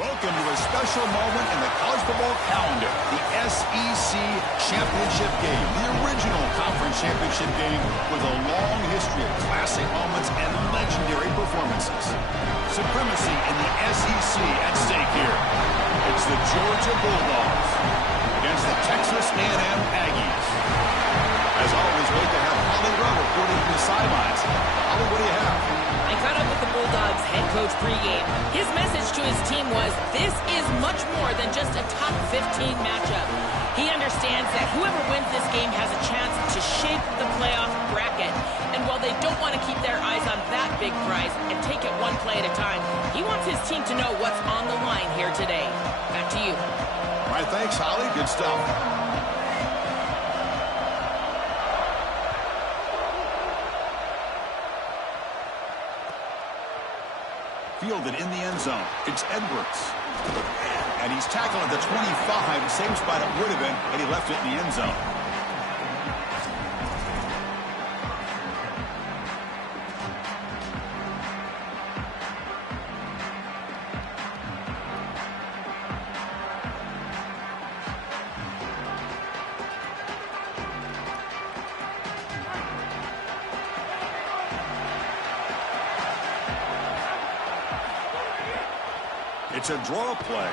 Welcome to a special moment in the college football calendar, the SEC Championship Game, the original conference championship game with a long history of classic moments and legendary performances. Supremacy in the SEC at stake here. It's the Georgia Bulldogs against the Texas A&M Aggies. As always, great to have Holly Rowe reporting from the sidelines. Holly, what do you have? I caught up with the Bulldogs head coach pregame. His message to his team was, this is much more than just a top 15 matchup. He understands that whoever wins this game has a chance to shape the playoff bracket. And while they don't want to keep their eyes on that big prize and take it one play at a time, he wants his team to know what's on the line here today. Back to you. All right, thanks, Holly. Good stuff. Fielded in the end zone. It's Edwards. And he's tackled at the 25. Same spot it would have been had he left it in the end zone. It's a draw play.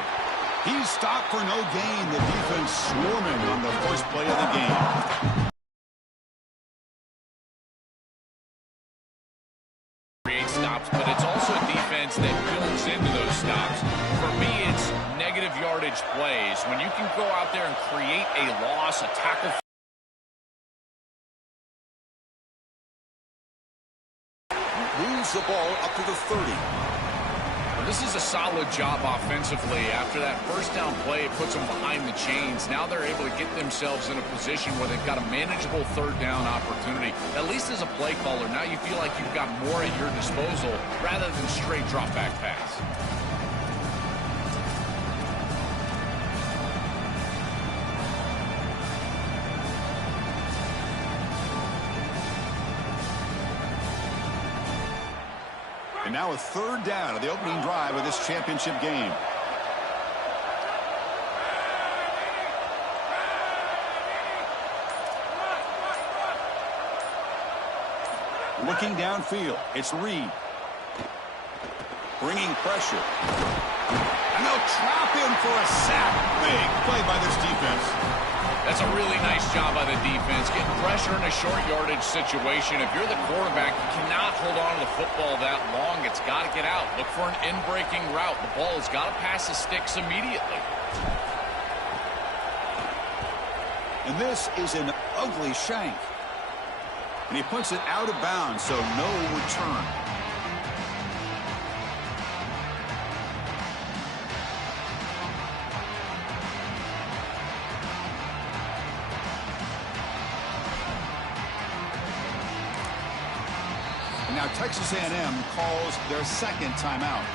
He's stopped for no gain. The defense swarming on the first play of the game. Create stops, but it's also a defense that builds into those stops. For me, it's negative yardage plays. When you can go out there and create a loss, a tackle. Moves the ball up to the 30. This is a solid job offensively. After that first down play, it puts them behind the chains. Now they're able to get themselves in a position where they've got a manageable third down opportunity. At least as a play caller, now you feel like you've got more at your disposal rather than straight drop back pass. And now a third down of the opening drive of this championship game. Looking downfield, it's Reed. Bringing pressure. And they'll trap him for a sack. Big play by this defense. That's a really nice job by the defense, getting pressure in a short yardage situation. If you're the quarterback, you cannot hold on to the football that long. It's got to get out. Look for an in-breaking route. The ball has got to pass the sticks immediately. And this is an ugly shank. And he puts it out of bounds, so no return. Now Texas A&M calls their second timeout.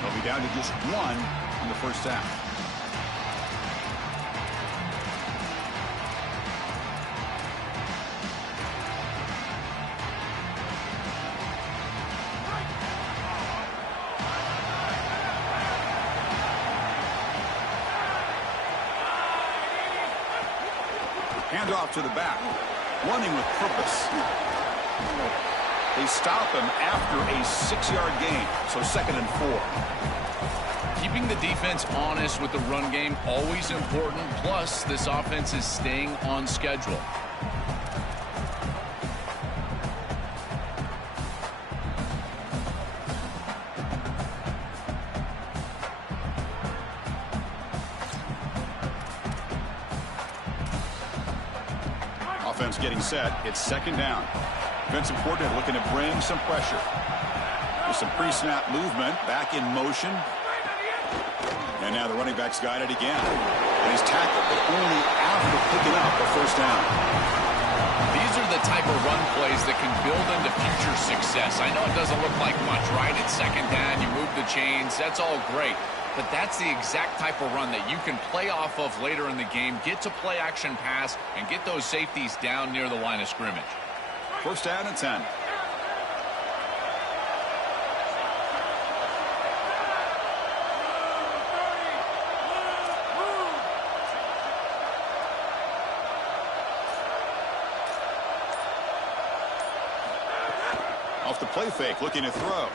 They'll be down to just one in the first half. Handoff to the back. Running with purpose. They stop him after a 6-yard gain, so 2nd and 4. Keeping the defense honest with the run game, always important. Plus, this offense is staying on schedule. Offense getting set. It's 2nd down. Defensive coordinator looking to bring some pressure. With some pre-snap movement, back in motion. And now the running back's got it again. And he's tackled, but only after picking up the first down. These are the type of run plays that can build into future success. I know it doesn't look like much, right? It's 2nd down, you move the chains, that's all great. But that's the exact type of run that you can play off of later in the game, get to play action pass, and get those safeties down near the line of scrimmage. First down and 10. off the play fake, looking to throw.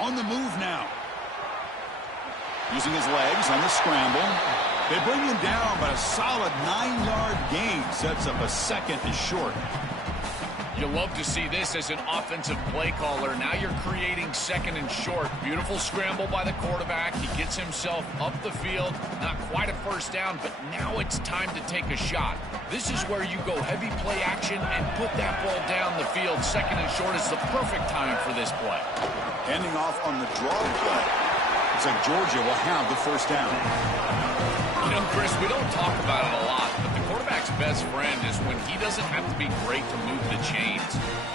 On the move now. Using his legs on the scramble. They bring him down, but a solid 9-yard gain sets up a second and short. You love to see this as an offensive play caller. Now you're creating second and short. Beautiful scramble by the quarterback. He gets himself up the field. Not quite a first down, but now it's time to take a shot. This is where you go heavy play action and put that ball down the field. Second and short is the perfect time for this play. Handing off on the draw play. Looks like Georgia will have the first down. You know, Chris, we don't talk about it a lot, but the quarterback's best friend is when he doesn't have to be great to move the chains.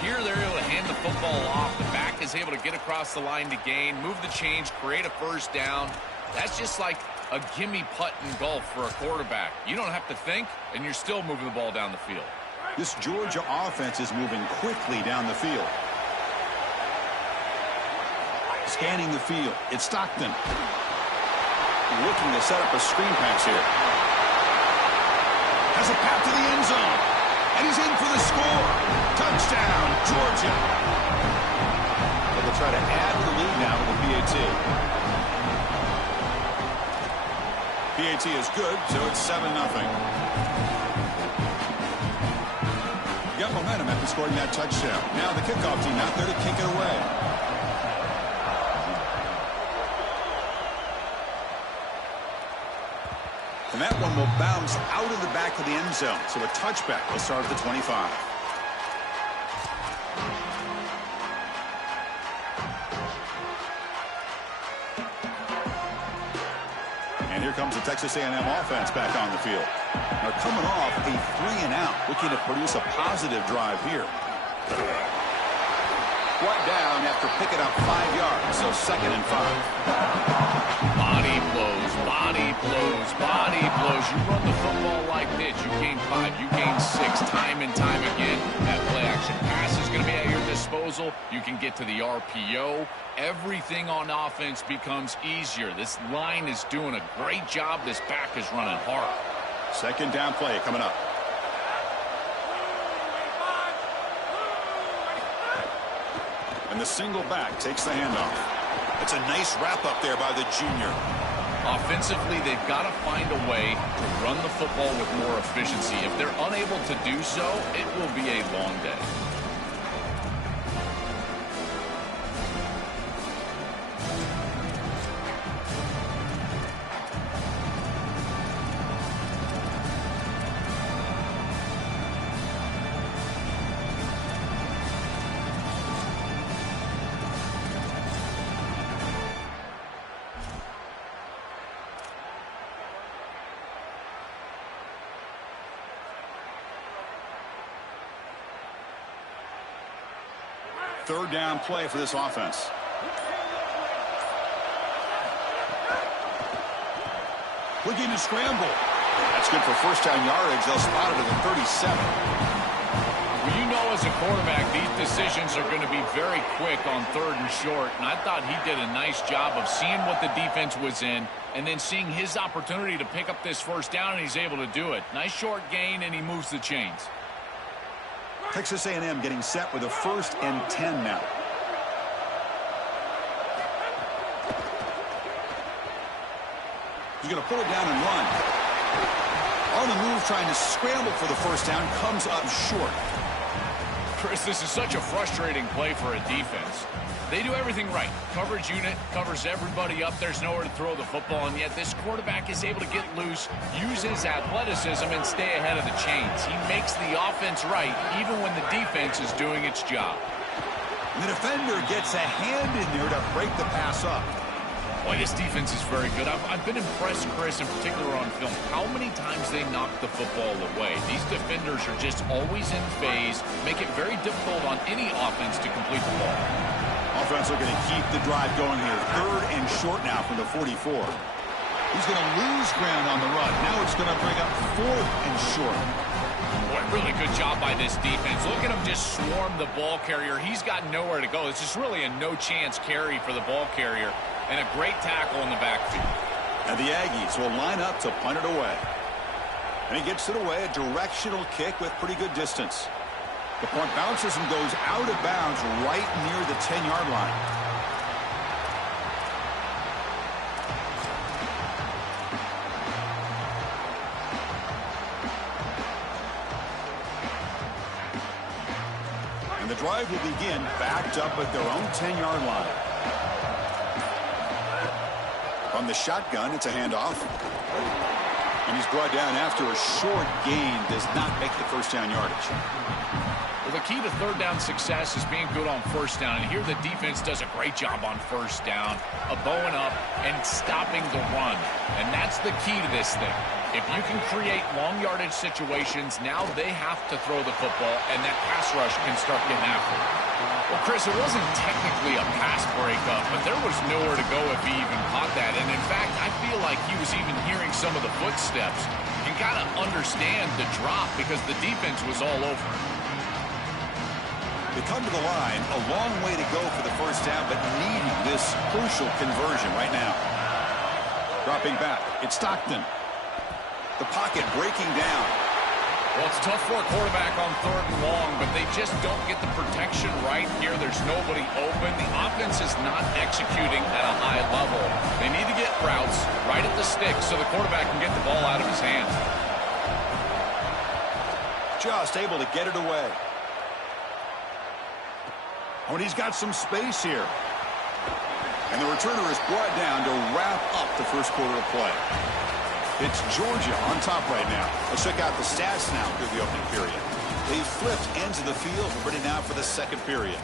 Here, they're able to hand the football off. The back is able to get across the line to gain, move the chains, create a first down. That's just like a gimme putt in golf for a quarterback. You don't have to think, and you're still moving the ball down the field. This Georgia offense is moving quickly down the field. Scanning the field. It's Stockton. Looking to set up a screen pass here. Has a path to the end zone. And he's in for the score. Touchdown, Georgia. They'll try to add to the lead now with the PAT. PAT is good, so it's 7-0. Got momentum after scoring that touchdown. Now the kickoff team out there to kick it away. And that one will bounce out of the back of the end zone. So a touchback will start at the 25. And here comes the Texas A&M offense back on the field. Now coming off a 3-and-out, looking to produce a positive drive here. Brought down after picking up 5 yards, so 2nd and 5. Body blows, body blows, body blows. You run the football like this, you gain 5, you gain 6, time and time again. That play action pass is going to be at your disposal. You can get to the RPO. Everything on offense becomes easier. This line is doing a great job. This back is running hard. 2nd down play coming up. And the single back takes the handoff. It's a nice wrap up there by the junior. Offensively, they've got to find a way to run the football with more efficiency. If they're unable to do so, it will be a long day. Third down play for this offense. Looking to scramble. That's good for first down yardage. They'll spot it at the 37. Well, you know as a quarterback, these decisions are going to be very quick on 3rd and short, and I thought he did a nice job of seeing what the defense was in and then seeing his opportunity to pick up this first down, and he's able to do it. Nice short gain, and he moves the chains. Texas A&M getting set with a 1st and 10 now. He's going to pull it down and run. On the move, trying to scramble for the first down, comes up short. Chris, this is such a frustrating play for a defense. They do everything right. Coverage unit covers everybody up. There's nowhere to throw the football, and yet this quarterback is able to get loose, use his athleticism, and stay ahead of the chains. He makes the offense right, even when the defense is doing its job. And the defender gets a hand in there to break the pass up. Boy, this defense is very good. I've been impressed, Chris, in particular on film, how many times they knock the football away. These defenders are just always in phase, make it very difficult on any offense to complete the ball. Offense looking to keep the drive going here. 3rd and short now from the 44. He's going to lose ground on the run. Now it's going to bring up 4th and short. Boy, really good job by this defense. Look at him just swarm the ball carrier. He's got nowhere to go. It's just really a no-chance carry for the ball carrier. And a great tackle in the backfield. And the Aggies will line up to punt it away. And he gets it away, a directional kick with pretty good distance. The punt bounces and goes out of bounds right near the 10-yard line. And the drive will begin backed up at their own 10-yard line. From the shotgun, it's a handoff. And he's brought down after a short gain. Does not make the first down yardage. Well, the key to third down success is being good on first down. And here the defense does a great job on first down, bowing up and stopping the run. And that's the key to this thing. If you can create long yardage situations, now they have to throw the football, and that pass rush can start getting after it. Well, Chris, it wasn't technically a pass breakup, but there was nowhere to go if he even caught that. And in fact, I feel like he was even hearing some of the footsteps. You got to understand the drop because the defense was all over him. They come to the line, a long way to go for the first down, but needing this crucial conversion right now. Dropping back, it's Stockton. The pocket breaking down. Well, it's tough for a quarterback on third and long, but they just don't get the protection right here. There's nobody open. The offense is not executing at a high level. They need to get routes right at the stick so the quarterback can get the ball out of his hands. Just able to get it away. Oh, and he's got some space here. And the returner is brought down to wrap up the first quarter of play. It's Georgia on top right now. Let's check out the stats now through the opening period. They flipped ends of the field. We're ready now for the second period.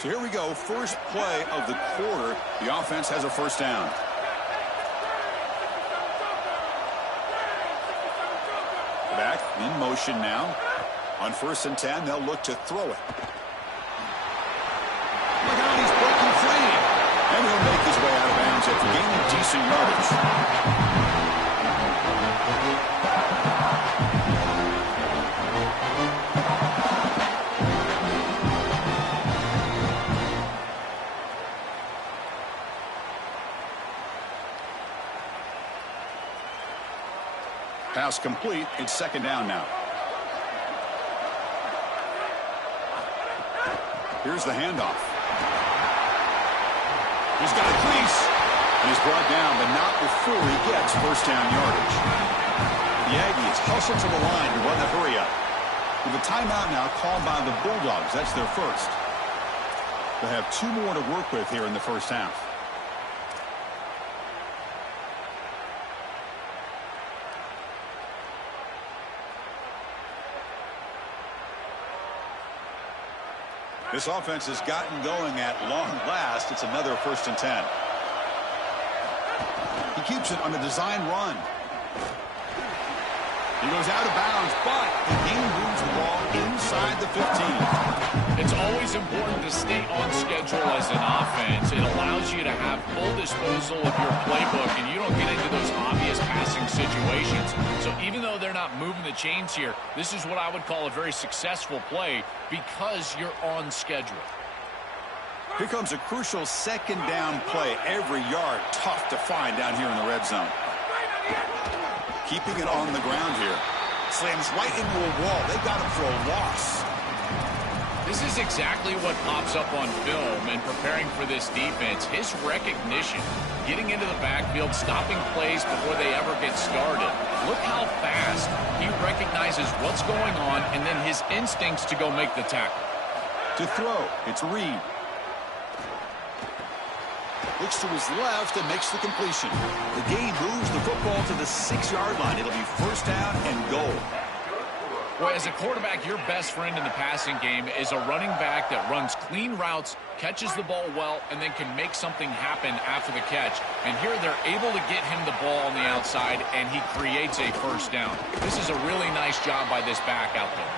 So here we go. First play of the quarter. The offense has a first down. Back in motion now. On 1st and 10, they'll look to throw it. Look out, he's broken free. And he'll make his way out of bounds after gaining decent yardage. Pass complete. It's second down now. Here's the handoff. He's got a crease. And he's brought down, but not before he gets first down yardage. The Aggies hustle to the line to run the hurry up. With a timeout now called by the Bulldogs. That's their first. They'll have 2 more to work with here in the first half. This offense has gotten going at long last. It's another 1st and 10. He keeps it on a design run. He goes out of bounds, but the game moves the ball inside the 15. It's always important to stay on schedule as an offense. It allows you to have full disposal of your playbook, and you don't get into those obvious passing situations. So even though they're not moving the chains here, this is what I would call a very successful play because you're on schedule. Here comes a crucial second down play. Every yard tough to find down here in the red zone. Keeping it on the ground here. Slams right into a wall. They got him for a loss. This is exactly what pops up on film and preparing for this defense. His recognition, getting into the backfield, stopping plays before they ever get started. Look how fast he recognizes what's going on and then his instincts to go make the tackle. To throw, it's Reed. Looks to his left and makes the completion. The game moves the football to the 6-yard line. It'll be first down and goal. Well, as a quarterback, your best friend in the passing game is a running back that runs clean routes, catches the ball well, and then can make something happen after the catch. And here they're able to get him the ball on the outside, and he creates a first down. This is a really nice job by this back out there.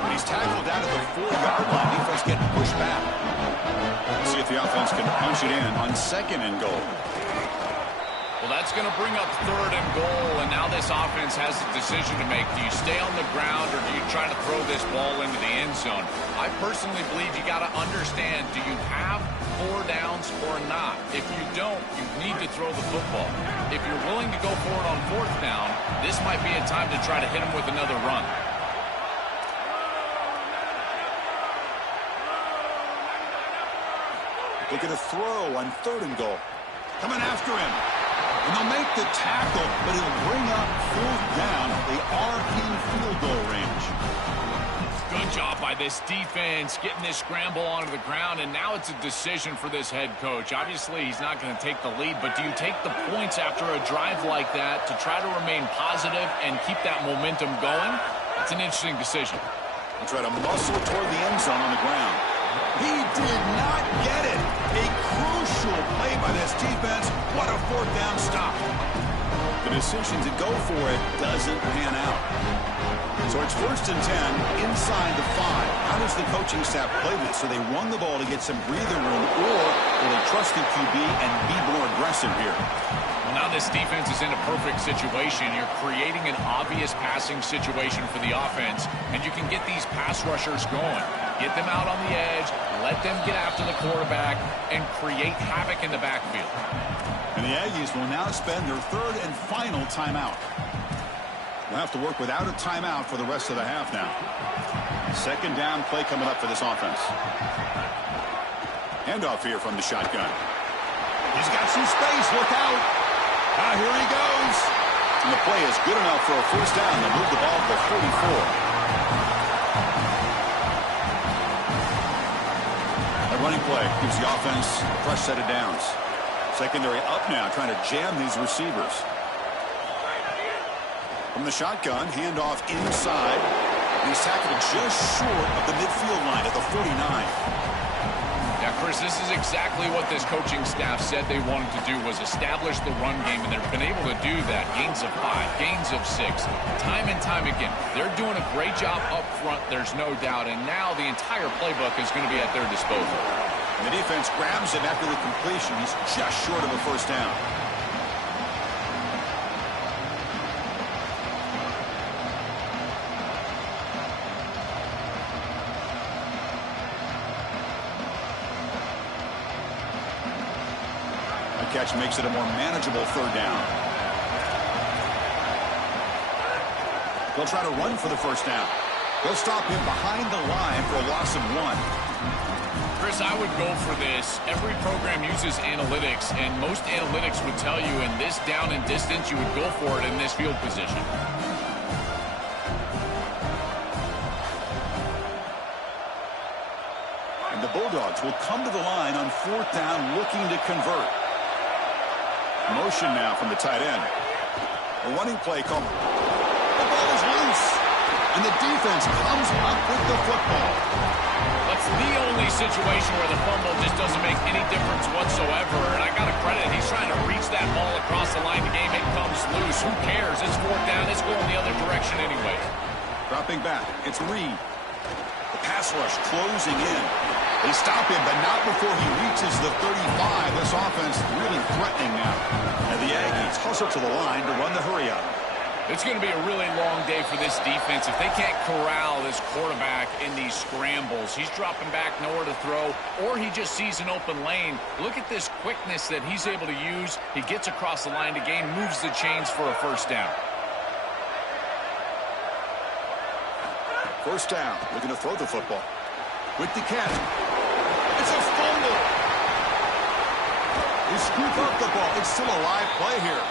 When he's tackled down at the 4-yard line, defense getting pushed back. Let's see if the offense can punch it in on 2nd and goal. Well, that's going to bring up 3rd and goal, and now this offense has a decision to make. Do you stay on the ground, or do you try to throw this ball into the end zone? I personally believe you got to understand, do you have 4 downs or not. If you don't, you need to throw the football. If you're willing to go for it on 4th down, this might be a time to try to hit him with another run. Look at a throw on 3rd and goal. Coming after him. And they'll make the tackle, but it'll bring up 4th down. They are in field goal range. Good job by this defense, getting this scramble onto the ground, and now it's a decision for this head coach. Obviously, he's not going to take the lead, but do you take the points after a drive like that to try to remain positive and keep that momentum going? It's an interesting decision. He'll try to muscle toward the end zone on the ground. He did not get it. A crucial play by this defense. What a 4th down stop. The decision to go for it doesn't pan out. So it's 1st and 10 inside the 5. How does the coaching staff play this? So they run the ball to get some breather room, or will they trust the QB and be more aggressive here? Well, now this defense is in a perfect situation. You're creating an obvious passing situation for the offense, and you can get these pass rushers going. Get them out on the edge, let them get after the quarterback, and create havoc in the backfield. And the Aggies will now spend their 3rd and final timeout. They'll have to work without a timeout for the rest of the half now. 2nd down play coming up for this offense. Handoff here from the shotgun. He's got some space. Look out. Here he goes. And the play is good enough for a 1st down. They'll move the ball to the 44. Running play gives the offense a fresh set of downs. Secondary up now, trying to jam these receivers. From the shotgun, handoff inside. He's tackled just short of the midfield line at the 49. Yeah, Chris, this is exactly what this coaching staff said they wanted to do, was establish the run game, and they've been able to do that. Gains of 5, gains of 6, time and time again. They're doing a great job up front, there's no doubt, and now the entire playbook is going to be at their disposal. And the defense grabs him after the completion. He's just short of a 1st down. Catch makes it a more manageable 3rd down. They'll try to run for the 1st down. They'll stop him behind the line for a loss of 1. Chris, I would go for this. Every program uses analytics, and most analytics would tell you in this down and distance, you would go for it in this field position. And the Bulldogs will come to the line on 4th down, looking to convert. Motion now from the tight end. A running play called. The ball is loose. And the defense comes up with the football. That's the only situation where the fumble just doesn't make any difference whatsoever. And I got to credit, he's trying to reach that ball across the line. The game, it comes loose. Who cares? It's 4th down. It's going the other direction anyway. Dropping back. It's Reed. The pass rush closing in. They stop him, but not before he reaches the 35. This offense really threatening now. And the Aggies hustle to the line to run the hurry-up. It's going to be a really long day for this defense. If they can't corral this quarterback in these scrambles, he's dropping back, nowhere to throw, or he just sees an open lane. Look at this quickness that he's able to use. He gets across the line to gain, moves the chains for a 1st down. 1st down, looking to throw the football. With the catch. It's a fumble. They scoop up the ball. It's still a live play here.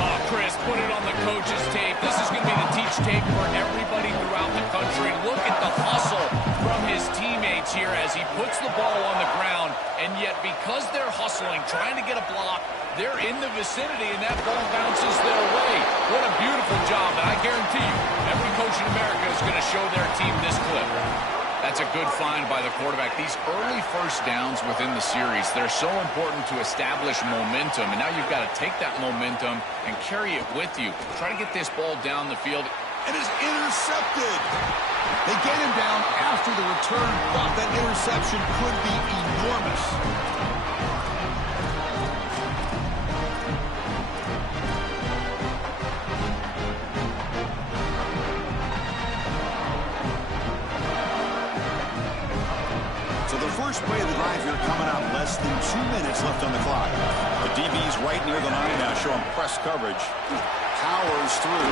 Oh, Chris, put it on the coach's tape. This is going to be the teach tape for everybody throughout the country. Look at the hustle from his teammates here as he puts the ball on the ground. And yet, because they're hustling, trying to get a block, they're in the vicinity, and that ball bounces their way. What a beautiful job. And I guarantee you, every coach in America is going to show their team this clip. That's a good find by the quarterback. These early 1st downs within the series, they're so important to establish momentum. And now you've got to take that momentum and carry it with you. Try to get this ball down the field. It is intercepted. They get him down after the return. Thought that interception could be enormous. First play of the drive here coming up. Less than 2 minutes left on the clock. The DB's right near the line now, showing press coverage. Powers through.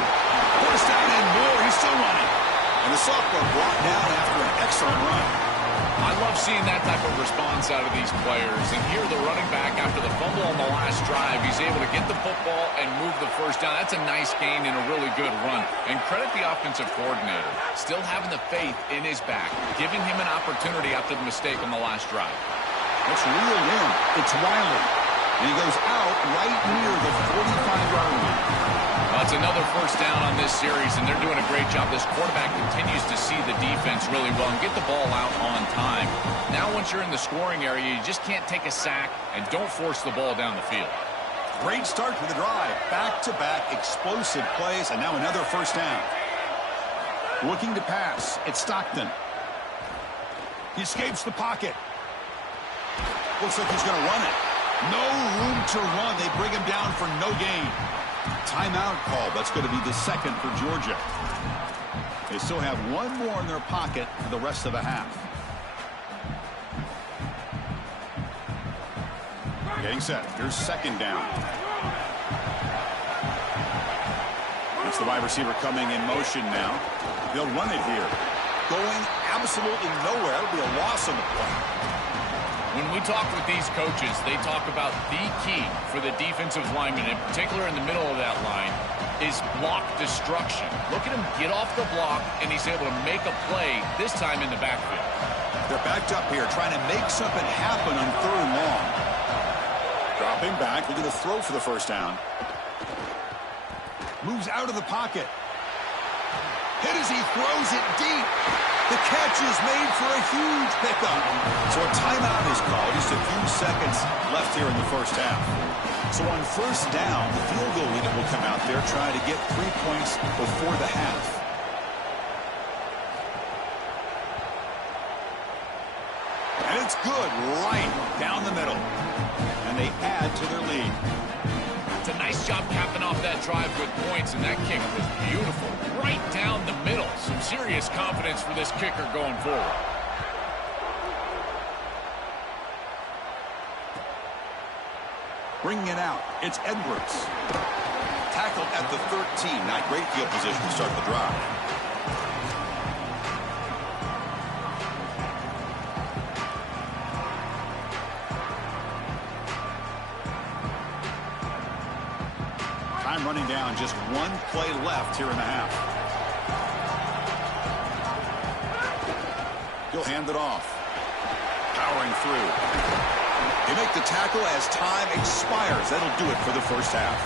First down and more. He's still running. And the sophomore brought down after an excellent run. I love seeing that type of response out of these players. And here the running back, after the fumble on the last drive, he's able to get the football and move the first down. That's a nice gain and a really good run. And credit the offensive coordinator. Still having the faith in his back, giving him an opportunity after the mistake on the last drive. It's reeled in. It's Wiley. And he goes out right near the 45-yard line. It's another first down on this series, and they're doing a great job. This quarterback continues to see the defense really well and get the ball out on time. Now once you're in the scoring area, you just can't take a sack and don't force the ball down the field. Great start to the drive. Back-to-back explosive plays, and now another first down. Looking to pass. It's Stockton. He escapes the pocket. Looks like he's going to run it. No room to run. They bring him down for no gain. Timeout call. That's going to be the second for Georgia. They still have one more in their pocket for the rest of the half. Getting set. Here's second down. It's the wide receiver coming in motion now. They'll run it here. Going absolutely nowhere. It'll be a loss on the play. When we talk with these coaches, they talk about the key for the defensive lineman, in particular in the middle of that line, is block destruction. Look at him get off the block, and he's able to make a play, this time in the backfield. They're backed up here, trying to make something happen on third and long. Dropping back, looking to throw for the first down. Moves out of the pocket. Hit as he throws it deep. The catch is made for a huge pickup. So a timeout is called. Just a few seconds left here in the first half. So on first down, the field goal unit will come out there trying to get 3 points before the half. And it's good right down the middle. And they add to their lead. It's a nice job capping off that drive with points, and that kick was beautiful. Right down the middle. Some serious confidence for this kicker going forward. Bringing it out, it's Edwards. Tackled at the 13. Not great field position to start the drive. Time running down, just one play left here in the half. He'll hand it off. Powering through. They make the tackle as time expires. That'll do it for the first half.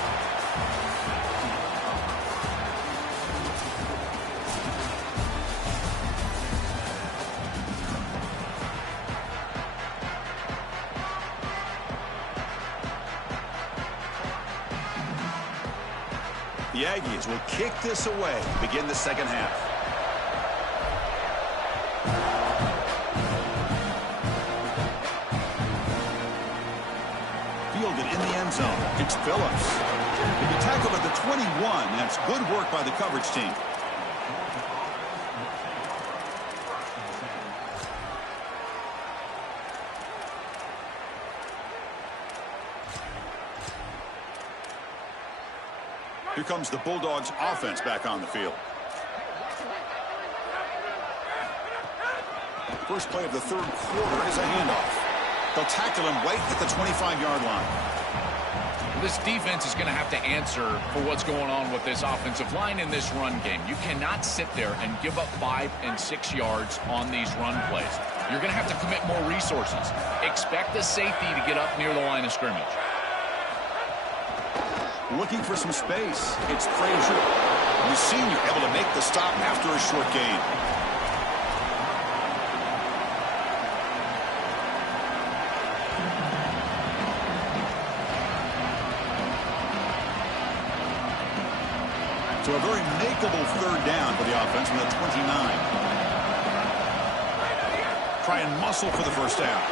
The Aggies will kick this away to begin the second half. Fielded in the end zone. It's Phillips. He'll be tackled at the 21. That's good work by the coverage team. Here comes the Bulldogs offense back on the field. First play of the third quarter is a handoff. They'll tackle him right at the 25-yard line. This defense is going to have to answer for what's going on with this offensive line in this run game. You cannot sit there and give up 5 and 6 yards on these run plays. You're going to have to commit more resources. Expect the safety to get up near the line of scrimmage. Looking for some space. It's Frazier. The senior able to make the stop after a short gain. So a very makeable third down for the offense from the 29. Try and muscle for the first down.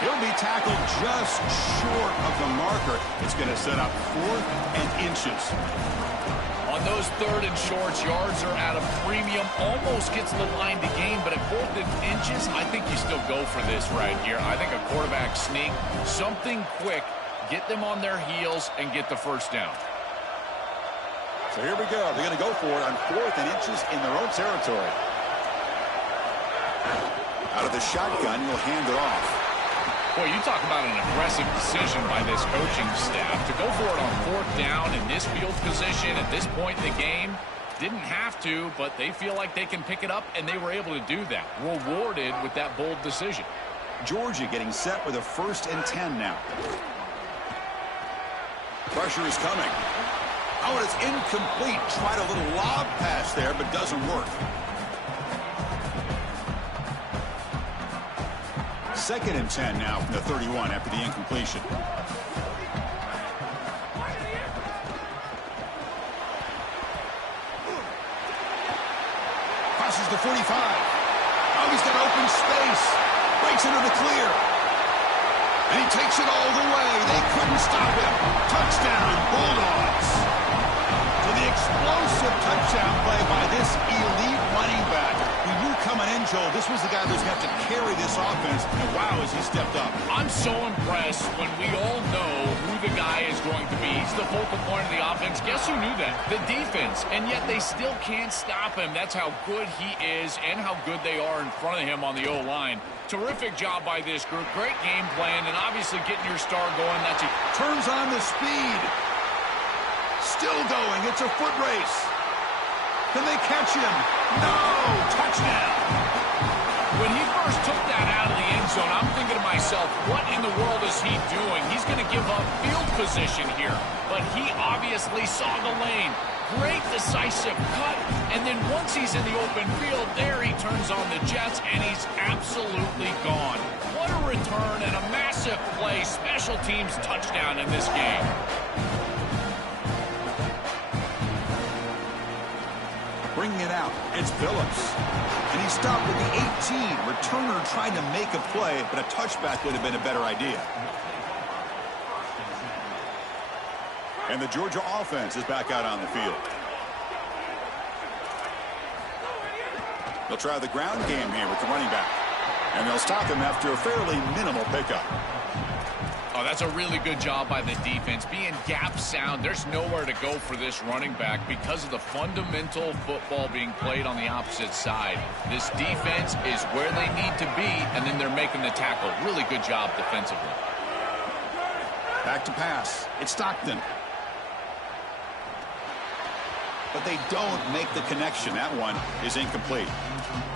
He'll be tackled just short of the marker. It's going to set up 4th and inches. On On those third and shorts, yards are at a premium. Almost gets the line to gain, but at 4th and inches, I think you still go for this right here. I think a quarterback sneak, something quick, get them on their heels and get the first down. So here we go. They're going to go for it on 4th and inches in their own territory. Out of the shotgun, he'll hand it off. Boy, you talk about an aggressive decision by this coaching staff to go for it on 4th down in this field position at this point in the game. Didn't have to, but they feel like they can pick it up, and they were able to do that. Rewarded with that bold decision. Georgia getting set with a 1st and 10 now. Pressure is coming. Oh, and it's incomplete. Tried a little lob pass there, but doesn't work. 2nd and 10 now from the 31 after the incompletion. Crosses the 45. Oh, he's got open space. Breaks into the clear. And he takes it all the way. They couldn't stop him. Touchdown, Bulldogs. So the explosive touchdown play by this elite running back. We knew coming in, Joel, this was the guy who's got to carry this offense. And wow, has he stepped up. I'm so impressed when we all know who the guy is going to be. He's the focal point of the offense. Guess who knew that? The defense. And yet they still can't stop him. That's how good he is and how good they are in front of him on the O-line. Terrific job by this group. Great game plan and obviously getting your star going. That's it. Turns on the speed. Still going. It's a foot race. Can they catch him? No! Touchdown! When he first took that out of the end zone, I'm thinking to myself, what in the world is he doing? He's going to give up field position here. But he obviously saw the lane. Great decisive cut. And then once he's in the open field, there he turns on the jets, and he's absolutely gone. What a return and a massive play. Special teams touchdown in this game. Bringing it out, it's Phillips. And he stopped with the 18. Returner trying to make a play, but a touchback would have been a better idea. And the Georgia offense is back out on the field. They'll try the ground game here with the running back. And they'll stop him after a fairly minimal pickup. Oh, that's a really good job by the defense. Being gap sound, there's nowhere to go for this running back because of the fundamental football being played on the opposite side. This defense is where they need to be, and then they're making the tackle. Really good job defensively. Back to pass. It's Stockton. But they don't make the connection. That one is incomplete.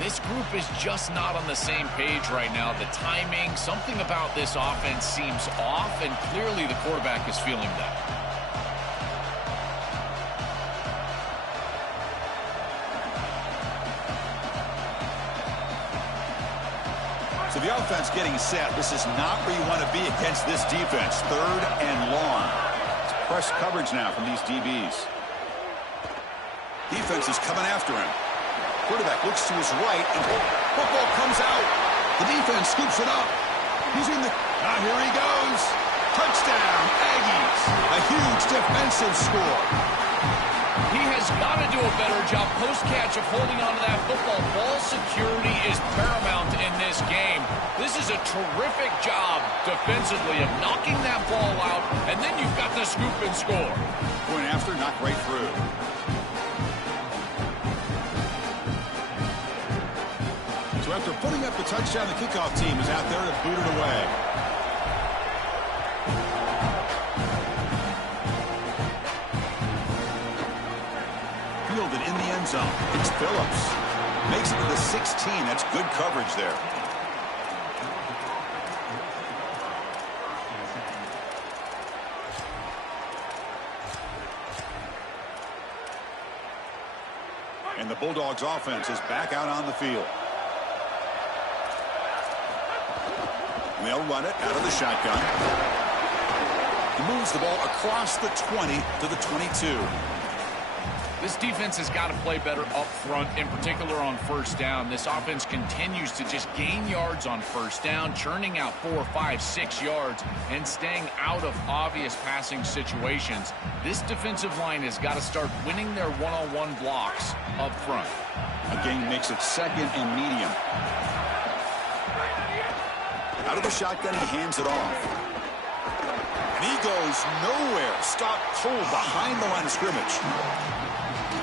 This group is just not on the same page right now. The timing, something about this offense seems off, and clearly the quarterback is feeling that. So the offense getting set. This is not where you want to be against this defense. 3rd and long. It's press coverage now from these DBs. Defense is coming after him. Quarterback looks to his right, and football comes out. The defense scoops it up. He's in the... Now here he goes. Touchdown, Aggies. A huge defensive score. He has got to do a better job post-catch of holding on to that football. Ball security is paramount in this game. This is a terrific job defensively of knocking that ball out, and then you've got the scoop and score. Going after, knocked right through. So after putting up the touchdown, the kickoff team is out there to boot it away. Fielded in the end zone. It's Phillips. Makes it to the 16. That's good coverage there. And the Bulldogs offense is back out on the field. And they'll run it out of the shotgun. He moves the ball across the 20 to the 22. This defense has got to play better up front, in particular on first down. This offense continues to just gain yards on first down, churning out 4, 5, 6 yards, and staying out of obvious passing situations. This defensive line has got to start winning their one-on-one blocks up front. Again, makes it second and medium. Out of the shotgun, he hands it off. And he goes nowhere. Stop cold behind the line of scrimmage.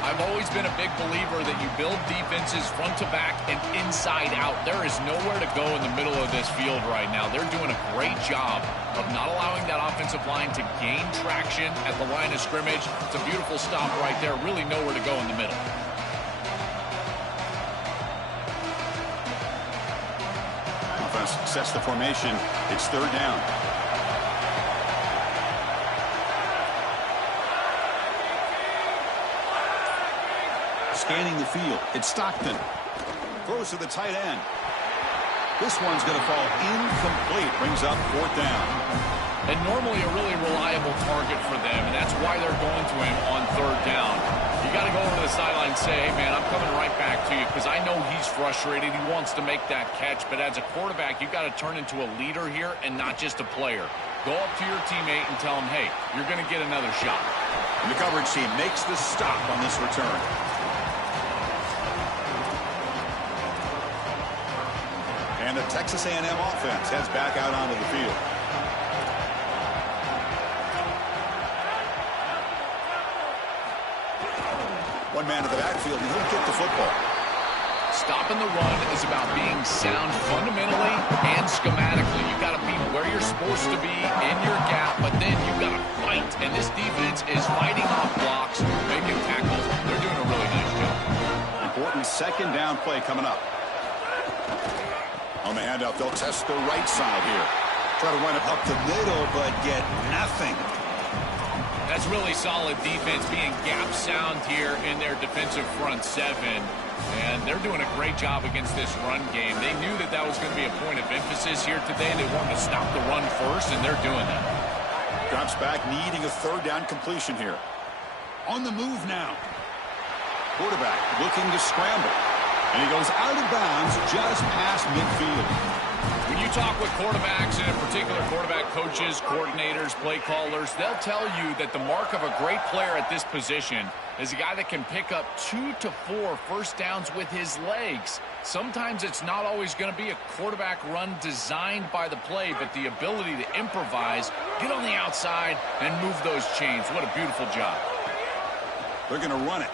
I've always been a big believer that you build defenses front to back and inside out. There is nowhere to go in the middle of this field right now. They're doing a great job of not allowing that offensive line to gain traction at the line of scrimmage. It's a beautiful stop right there. Really nowhere to go in the middle. Offense sets the formation. It's third down. Scanning the field. It's Stockton. Throws to the tight end. This one's going to fall incomplete. Brings up fourth down. And normally a really reliable target for them, and that's why they're going to him on third down. You got to go over to the sideline and say, hey, man, I'm coming right back to you because I know he's frustrated. He wants to make that catch, but as a quarterback, you've got to turn into a leader here and not just a player. Go up to your teammate and tell him, hey, you're going to get another shot. And the coverage team makes the stop on this return. And the Texas A&M offense heads back out onto the field. One man to the backfield, and he'll get the football. Stopping the run is about being sound fundamentally and schematically. You've got to be where you're supposed to be in your gap, but then you've got to fight. And this defense is fighting off blocks, making tackles. They're doing a really nice job. Important second down play coming up. On the handoff, they'll test the right side here. Try to run it up the middle, but get nothing. That's really solid defense, being gap sound here in their defensive front seven. And they're doing a great job against this run game. They knew that that was going to be a point of emphasis here today. They wanted to stop the run first, and they're doing that. Drops back, needing a third down completion here. On the move now. Quarterback looking to scramble. And he goes out of bounds just past midfield. When you talk with quarterbacks, and in particular quarterback coaches, coordinators, play callers, they'll tell you that the mark of a great player at this position is a guy that can pick up 2 to 4 first downs with his legs. Sometimes it's not always going to be a quarterback run designed by the play, but the ability to improvise, get on the outside, and move those chains. What a beautiful job. They're going to run it.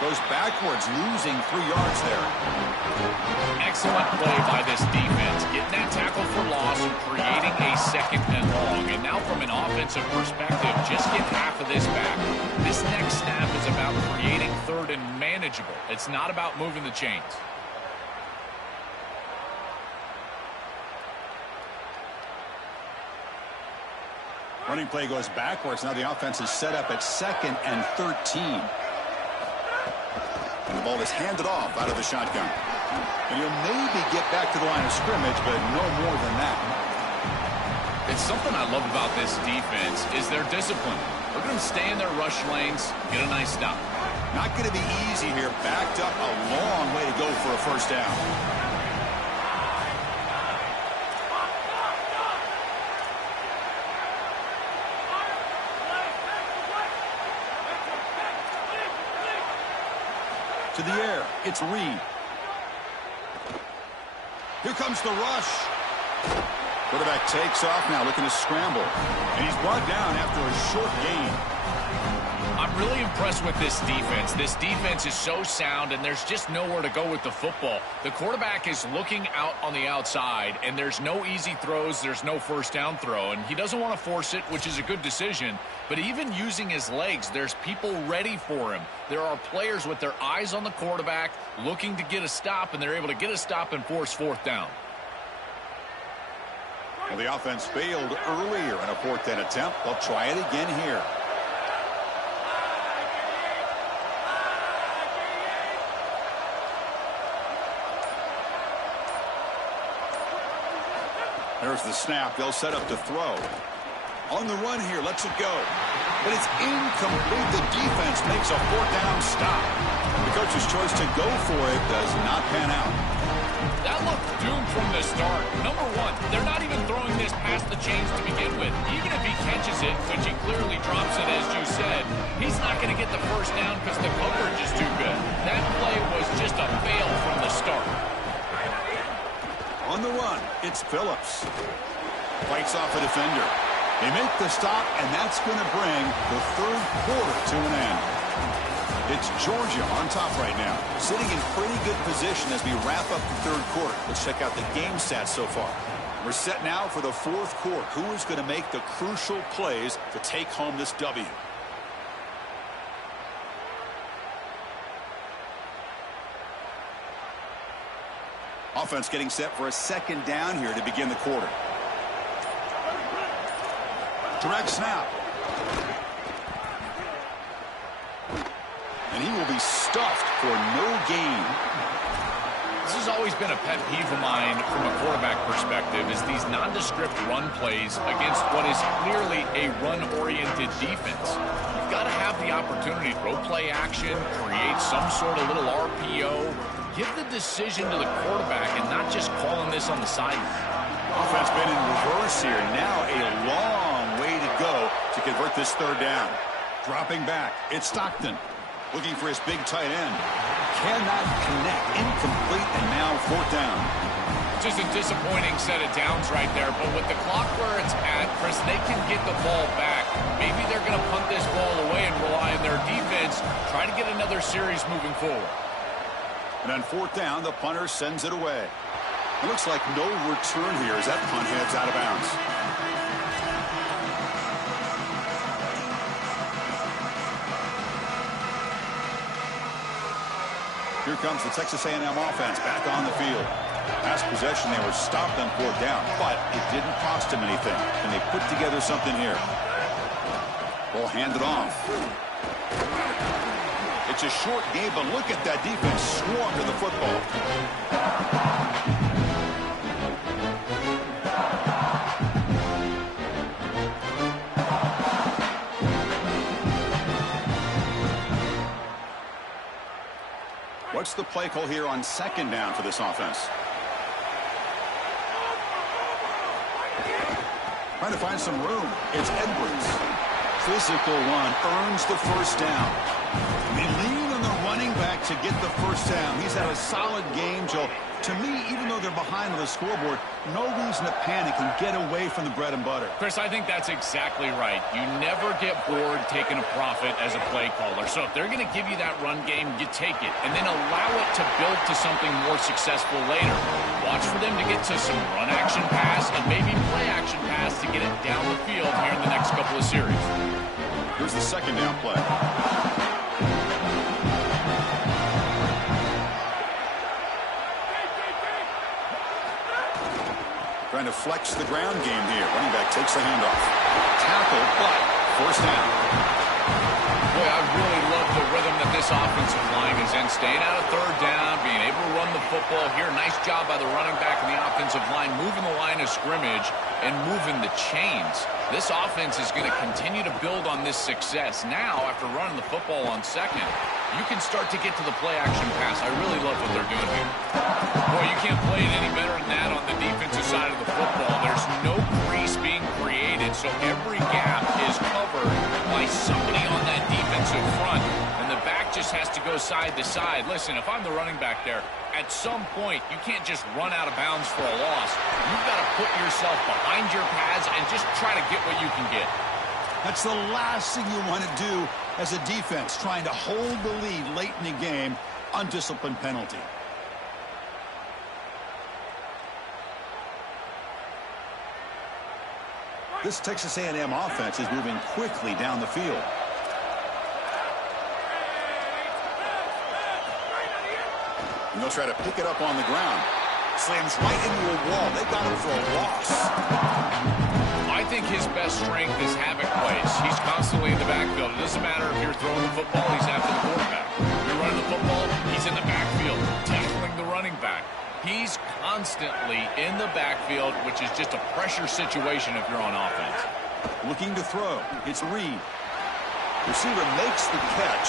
Goes backwards, losing 3 yards there. Excellent play by this defense, getting that tackle for loss and creating a second and long. And now from an offensive perspective, just get half of this back. This next snap is about creating third and manageable. It's not about moving the chains. Running play goes backwards. Now the offense is set up at 2nd and 13. And the ball is handed off out of the shotgun. And he'll maybe get back to the line of scrimmage, but no more than that. It's something I love about this defense is their discipline. They're going to stay in their rush lanes, get a nice stop. Not going to be easy here. Backed up a long way to go for a first down. To the air, it's Reed. Here comes the rush. Quarterback takes off now, looking to scramble. And he's brought down after a short gain. I'm really impressed with this defense. This defense is so sound, and there's just nowhere to go with the football. The quarterback is looking out on the outside, and there's no easy throws. There's no first down throw, and he doesn't want to force it, which is a good decision. But even using his legs, there's people ready for him. There are players with their eyes on the quarterback looking to get a stop, and they're able to get a stop and force fourth down. Well, the offense failed earlier in a fourth down attempt. They'll try it again here. There's the snap. They'll set up to throw. On the run here, lets it go. but it's incomplete. The defense makes a fourth down stop. The coach's choice to go for it does not pan out. That looked doomed from the start. Number one, they're not even throwing this past the chains to begin with. Even if he catches it, which he clearly drops it, as you said, he's not going to get the first down because the coverage is too good. That play was just a fail from the start. On the run, it's Phillips. Fights off a defender. They make the stop, and that's going to bring the third quarter to an end. It's Georgia on top right now, sitting in pretty good position as we wrap up the third quarter. Let's check out the game stats so far. We're set now for the fourth quarter. Who is going to make the crucial plays to take home this W? Offense getting set for a second down here to begin the quarter. Direct snap. And he will be stuffed for no gain. This has always been a pet peeve of mine from a quarterback perspective, is these nondescript run plays against what is clearly a run-oriented defense. You've got to have the opportunity to throw play action, create some sort of little RPO, give the decision to the quarterback and not just calling this on the sideline. Offense been in reverse here. Now a long way to go to convert this third down. Dropping back, it's Stockton. Looking for his big tight end. Cannot connect. Incomplete, and now fourth down. Just a disappointing set of downs right there, but with the clock where it's at, Chris, they can get the ball back. Maybe they're going to punt this ball away and rely on their defense, try to get another series moving forward. And on fourth down, the punter sends it away. It looks like no return here as that punt heads out of bounds. Here comes the Texas A&M offense back on the field. Last possession, they were stopped on fourth down, but it didn't cost them anything. And they put together something here. Ball handed off. It's a short game, but look at that defense swarm to the football. What's the play call here on second down for this offense? Trying to find some room. It's Edwards. Physical one, earns the first down. They lean on the running back to get the first down. He's had a solid game, Joe. To me, even though they're behind on the scoreboard, no reason to panic and get away from the bread and butter. Chris, I think that's exactly right. You never get bored taking a profit as a play caller. So if they're going to give you that run game, you take it. And then allow it to build to something more successful later. Watch for them to get to some run action pass and maybe play action pass to get it down the field here in the next couple of series. Here's the second down play. Trying to flex the ground game here. Running back takes the handoff. Tackle, but first down. Boy, I really love the rhythm that this offensive line is in. Staying out of third down, being able to run the football here. Nice job by the running back and the offensive line, moving the line of scrimmage and moving the chains. This offense is going to continue to build on this success. Now, after running the football on second, you can start to get to the play-action pass. I really love what they're doing here. Boy, you can't play it any better than that on the defensive side of the football. There's no crease being created, so every gap is covered by somebody on that defensive front, and the back just has to go side to side. Listen, if I'm the running back there, at some point, you can't just run out of bounds for a loss. You've got to put yourself behind your pads and just try to get what you can get. That's the last thing you want to do as a defense, trying to hold the lead late in the game, undisciplined penalty. This Texas A&M offense is moving quickly down the field. And they'll try to pick it up on the ground. Slams right into a wall. They got him for a loss. I think his best strength is havoc plays. He's constantly in the backfield. It doesn't matter if you're throwing the football, he's after the quarterback. If you're running the football, he's in the backfield, tackling the running back. He's constantly in the backfield, which is just a pressure situation if you're on offense. Looking to throw. It's Reed. Receiver makes the catch,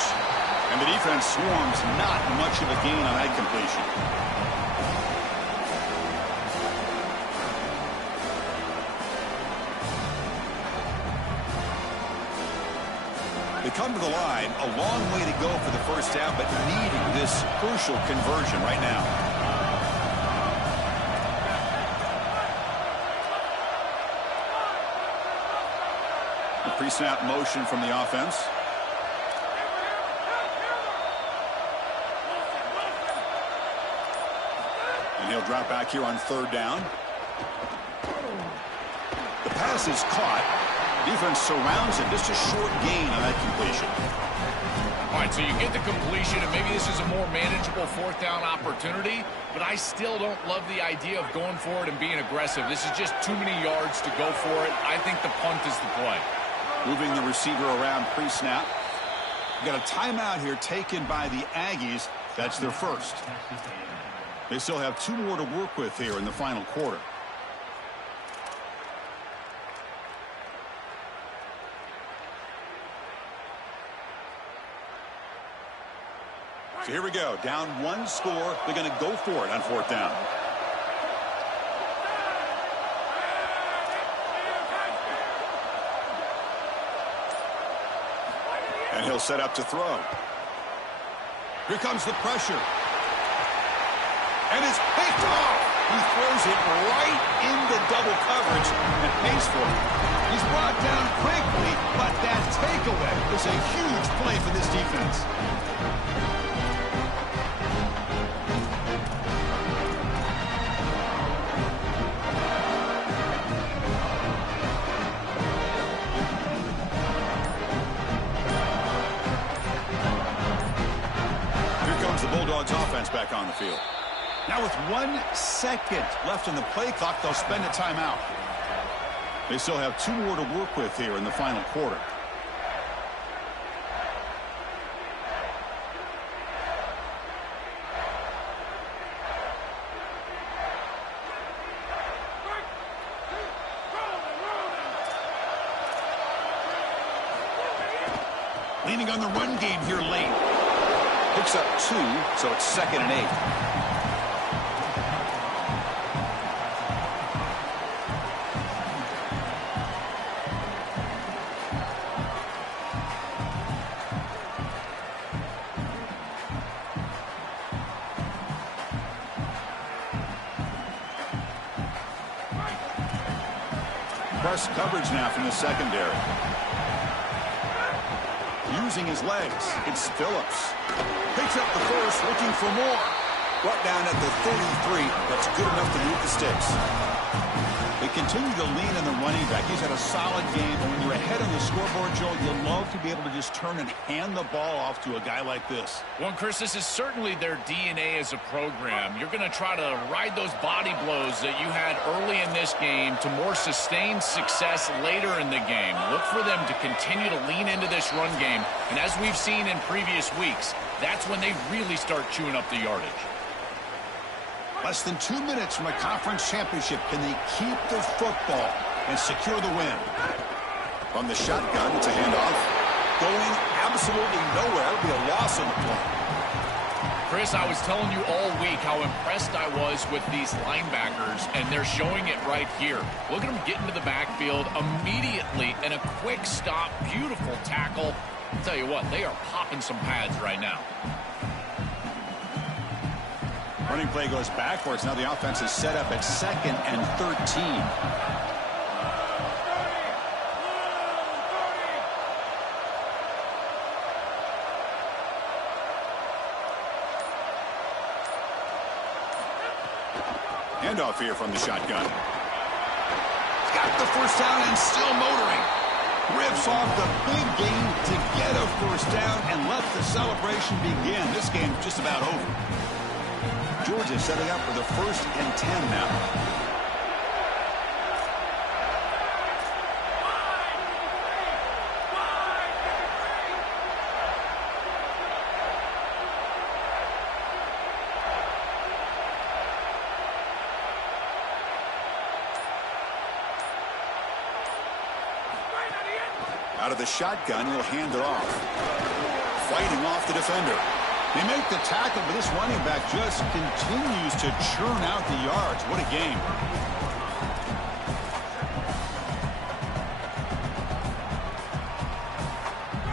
and the defense swarms. Not much of a gain on that completion. They come to the line, a long way to go for the first down, but needing this crucial conversion right now. The pre-snap motion from the offense. And he'll drop back here on third down. The pass is caught. Defense surrounds it. Just a short gain on that completion. All right, so you get the completion, and maybe this is a more manageable fourth down opportunity, but I still don't love the idea of going for it and being aggressive. This is just too many yards to go for it. I think the punt is the play. Moving the receiver around pre-snap. Got a timeout here taken by the Aggies. That's their first. They still have 2 more to work with here in the final quarter. So here we go. Down 1 score. They're going to go for it on fourth down. And he'll set up to throw. Here comes the pressure. And it's picked off. He throws it right into double coverage and pays for it. He's brought down quickly, but that takeaway is a huge play for this defense. Bulldogs offense back on the field. Now with 1 second left in the play clock, they'll spend a timeout. They still have 2 more to work with here in the final quarter. Leaning on the run game here late. Picks up 2, so it's 2nd and 8. Press coverage now from the secondary. Using his legs, it's Phillips. Picks up the first, looking for more. Brought down at the 33. That's good enough to move the sticks. They continue to lean on the running back. He's had a solid game. And when you're ahead on the scoreboard, Joel, you'll love to be able to just turn and hand the ball off to a guy like this. Well, Chris, this is certainly their DNA as a program. You're going to try to ride those body blows that you had early in this game to more sustained success later in the game. Look for them to continue to lean into this run game. And as we've seen in previous weeks, that's when they really start chewing up the yardage. Less than 2 minutes from a conference championship. Can they keep the football and secure the win? From the shotgun, it's a handoff. Going absolutely nowhere. It'll be a loss on the play. Chris, I was telling you all week how impressed I was with these linebackers, and they're showing it right here. Look at them get into the backfield immediately, and a quick stop, beautiful tackle. I'll tell you what, they are popping some pads right now. Running play goes backwards. Now the offense is set up at 2nd and 13. Handoff here from the shotgun. He's got the first down and still motoring. Rips off the big gain to get a first down and let the celebration begin. This game's just about over. Georgia setting up for the 1st and 10 now. Out of the shotgun, he'll hand it off. Fighting off the defender. They make the tackle, but this running back just continues to churn out the yards. What a game.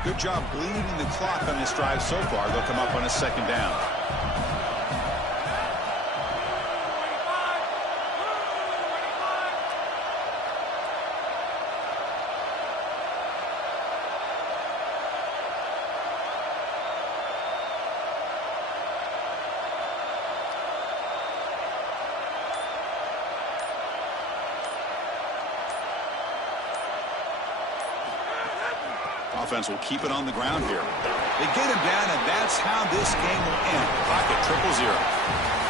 Good job bleeding the clock on this drive so far. They'll come up on a second down. Offense will keep it on the ground here. They get him down, and that's how this game will end. Pocket 0-0.